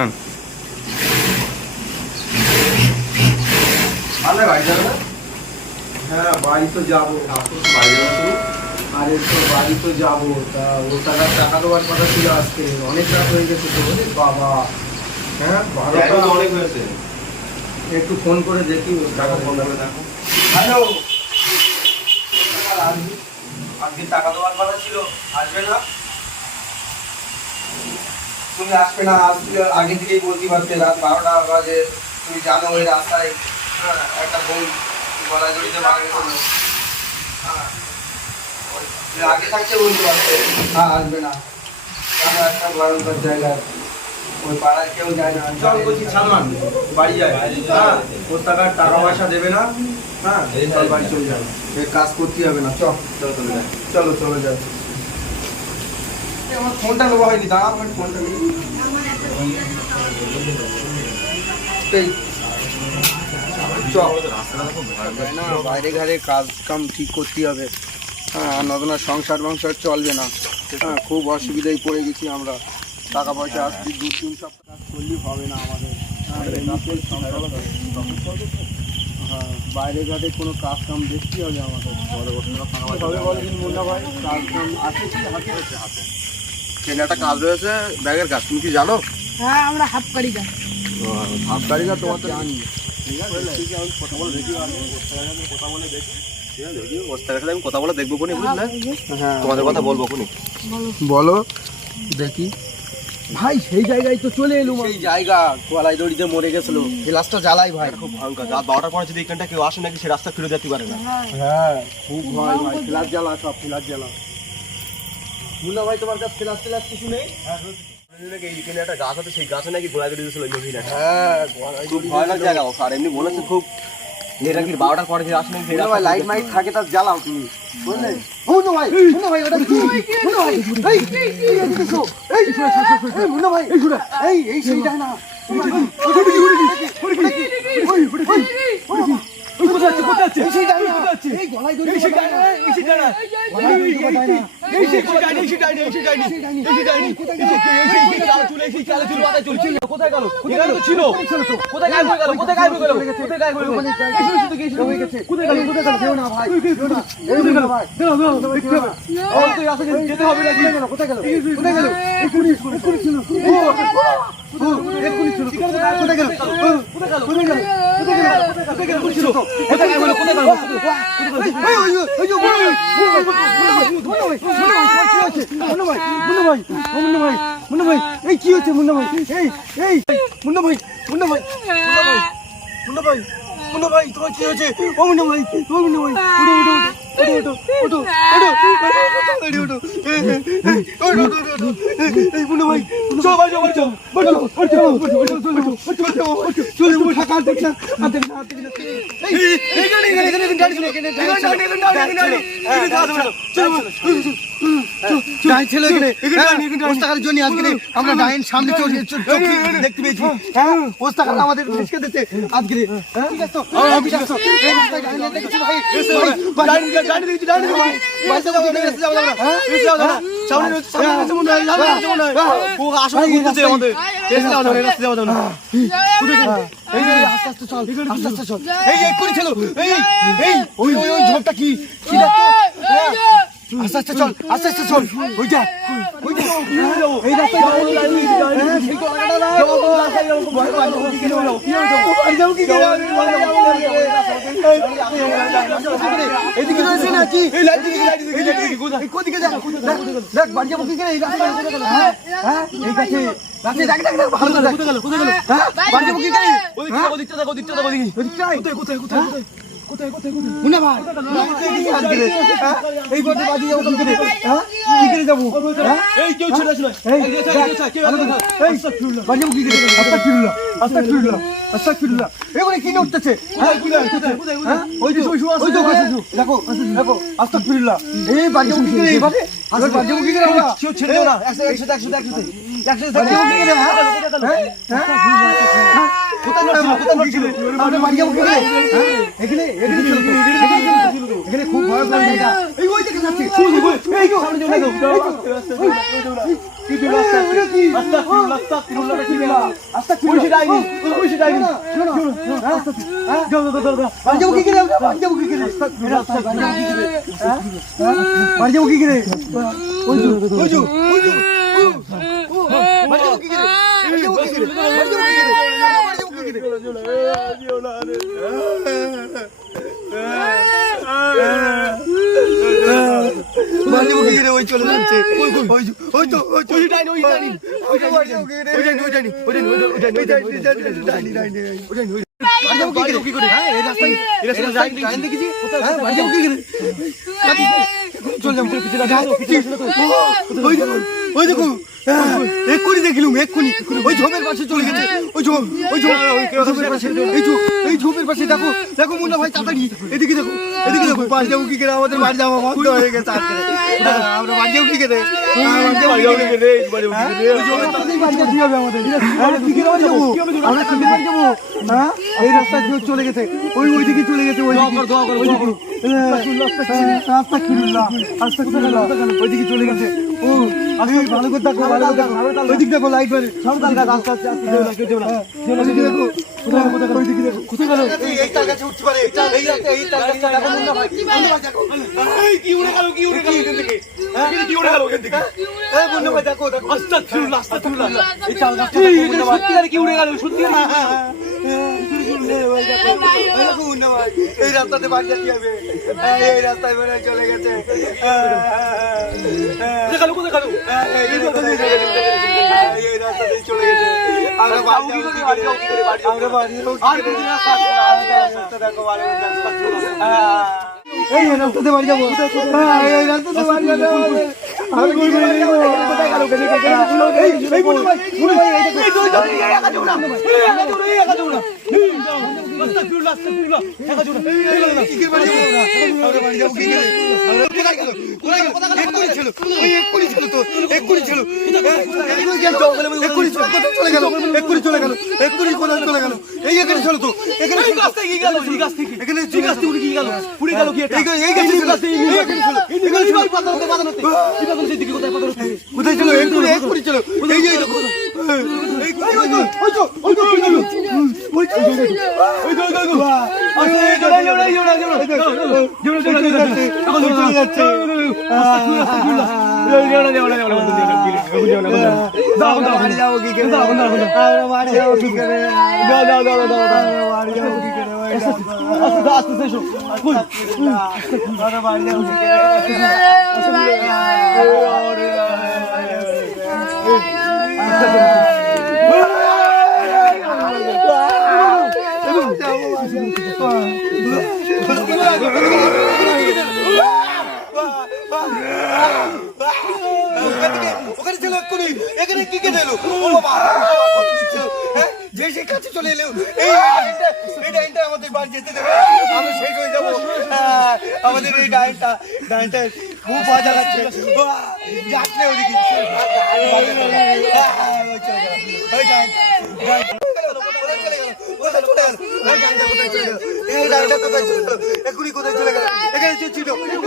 হ্যাঁ বাড়ি তো যাবো, আরে তো বাড়ি তো যাবো, তা ও টাকা দেওয়ার কথা ছিল আজকে, অনেক রাত হয়ে গেছে তো বাবা। হ্যাঁ অনেক হয়েছে, একটু ফোন করে দেখি, টাকা ফোন করে দেখো। হ্যালো, আজকে টাকা দেওয়ার কথা ছিল, আসবে না? তুমি আসবে না, আজকে আগে থেকেই বলতে পারতে, রাত 12টা বাজে, তুমি জানো ওই রাস্তায় একটা বোন গলায় দড়িতে মারা গেছিল। হ্যাঁ আগে থাকতে বলতে পারতে। হ্যাঁ আসবে না, একটা ভয়ঙ্কর জায়গা, ওই পাড়ায় কেউ যায় না। চল বলছি সালমান, বাড়ি যায়। হ্যাঁ ওর টাকা পয়সা দেবে না। হ্যাঁ চল বাড়ি চলে যাবে, কাজ করতে হবে না। চল চলো চলে যায়, চলো চলে যাবে। আমার ফোনটা নেওয়া হয়নি, দাঁড়া আমার ফোনটা নিই। বাইরে ঘরে কাজ কাম ঠিক করতে হবে। হ্যাঁ নতুন সংসার চলবে না। হ্যাঁ খুব অসুবিধায় পড়ে গেছি আমরা, টাকা পয়সা আসছি 2-3 সপ্তাহ কাজ করলেই হবে না আমাদের। হ্যাঁ বাইরে ঘাটে কোনো কাজ কাম দেখতে হবে আমাদের। বলেন মুন্না ভাই, কাজ কাম আছে কি হাতে? একটা কাজ রয়েছে, ব্যাগের কাজ, তুমি কি জানো? হ্যাঁ আমরা হাফ কারিগর। হাফ কারিগর তোমার তো জানি। ঠিক আছে আমি কথা বলে দেখি, কথা বলে দেখি। ঠিক আছে ওস্তাদের সাথে আমি কথা বলে দেখবো কোনি, বুঝলে? হ্যাঁ তোমাদের কথা বলবো কোনি। বলো দেখি ভাই। সেই জায়গায় তো চলে এলুম, সেই জায়গা গলায় দড়িতে মরে গেছিল, গ্লাসটা জ্বালাই ভাই। খুব ভয়ঙ্কর, রাত 12টার পরে যদি এখানটা কেউ আসে নাকি সে রাস্তা ফিরে যেতে পারে না। হ্যাঁ খুব ভয় ভাই, গ্লাস জ্বালা, সব গ্লাস জ্বালা। মুন্না ভাই তোমার কাছে গ্লাস কিছু নেই? এইখানে একটা গাছ আছে, সেই গাছে নাকি গোলায় দড়ি দিয়েছিল মহিলা। হ্যাঁ খুব ভয়ানক জায়গা। আর এমনি বলেছে খুব, এটা কি 12টার পরে যে আসে নাকি লাইট মাইট থাকে তার জ্বালাও তুমি, বুঝলে? মুন্না ভাই ওটা কি? মুন্না ভাই মুন্না ভাই এই সেইটা না, এই কি হচ্ছে মুন্না ভাই? এই মুন্না ভাই তোমার কি হয়েছে? ও মুন্না ভাই আমরা ডাইন সামনে দেখতে পেয়েছি। আমাদের ঝোপটা কি আস্তে চল ওই দেখ এই রাস্তায় এদিকে রয়েছে নাকি? কোদিকে দেখ বাড়ি যাবো কি করে? এই রাস্তায় এই কাছে ভালো করে বাড়ি যাবো কি করে? মুন্না ভাই এই বছর বাড়ি যাবো কি করে? কি করে যাবো? এই কেউ ছোট ছিল, বাড়ি যাবো কি করে? আস্তাগফিরুল্লাহ এগুলো কি উঠতেছে? দেখো আস্তাগফিরুল্লাহ। এই বাড়ি যাবো কি করে? এইভাবে বাড়ি যাবো কি করে? আমরা ছেড়ে দাও না, 100 100 100 এখানে খুব ভয় পায় এটা এই ওই দিকে যাচ্ছে এই গো সামনে চলে যাও কি দিল আস্তা পুলিশ ডাইনি শোনো যাও বাড়ি কি করে বাড়ি যাবো কি করে বাড়ি যাবো কি করে ওই যো বাড়ি যাবো কি করে ওই চলে যাচ্ছে ওই তো এক্ষুনি দেখলুম এক্ষুনি ওই ঝোপের পাশে চলে গেছে ওই ঝোপের পাশে এই ঝোপের পাশে দেখো মুন্না ভাই তাড়াতাড়ি এদিকে দেখো বাড়ি যাবো কি করে আমাদের বাড়ি যাওয়া বন্ধ হয়ে গেছে আমরা বাড়ি যাবো কি করে এই রাস্তায় চলে গেছে ওইদিকে চলে গেছে ওইদিকে চলে গেছে ও আমি ভালো করে দেখো ওইদিক দেখো লাইট মারে সাবধান গাছ আস্তে আস্তে দেখো ওইদিকে দেখো কোথায় গেল এই তার কাছে উঠতে পারে এই তার কাছে দেখো মুন্না ভাই এই কি উড়ে গেল এখান থেকে কি উড়ে গেল এখান থেকে এই মুন্না ভাই দেখো আস্তাগফিরুল্লাহ এই তার কাছে মুন্না ভাই সত্যি কি উড়ে গেল সত্যি এই রাস্তাতে বাড়ি যেতে হবে এই রাস্তায় মনে চলে গেছে এই রাস্তাতে চলে গেছে এই রাস্তাতে বাড়ি যাবো এই রাস্তাতে বাড়ি কোথায় চলো এক্ষুনি চলো ওখানে ছিল এখানে কি কে দিল যে সে কাছে চলে এলো এইটা আমাদের বাড়ি যেতে দেবে আমি শেষ হয়ে যাবো আমাদের এই ডাইনটা খুব মজা লাগছে যাচ্ছে ওদিকে এক্ষুনি কোথায় চলে গেল এখানে ছিল কি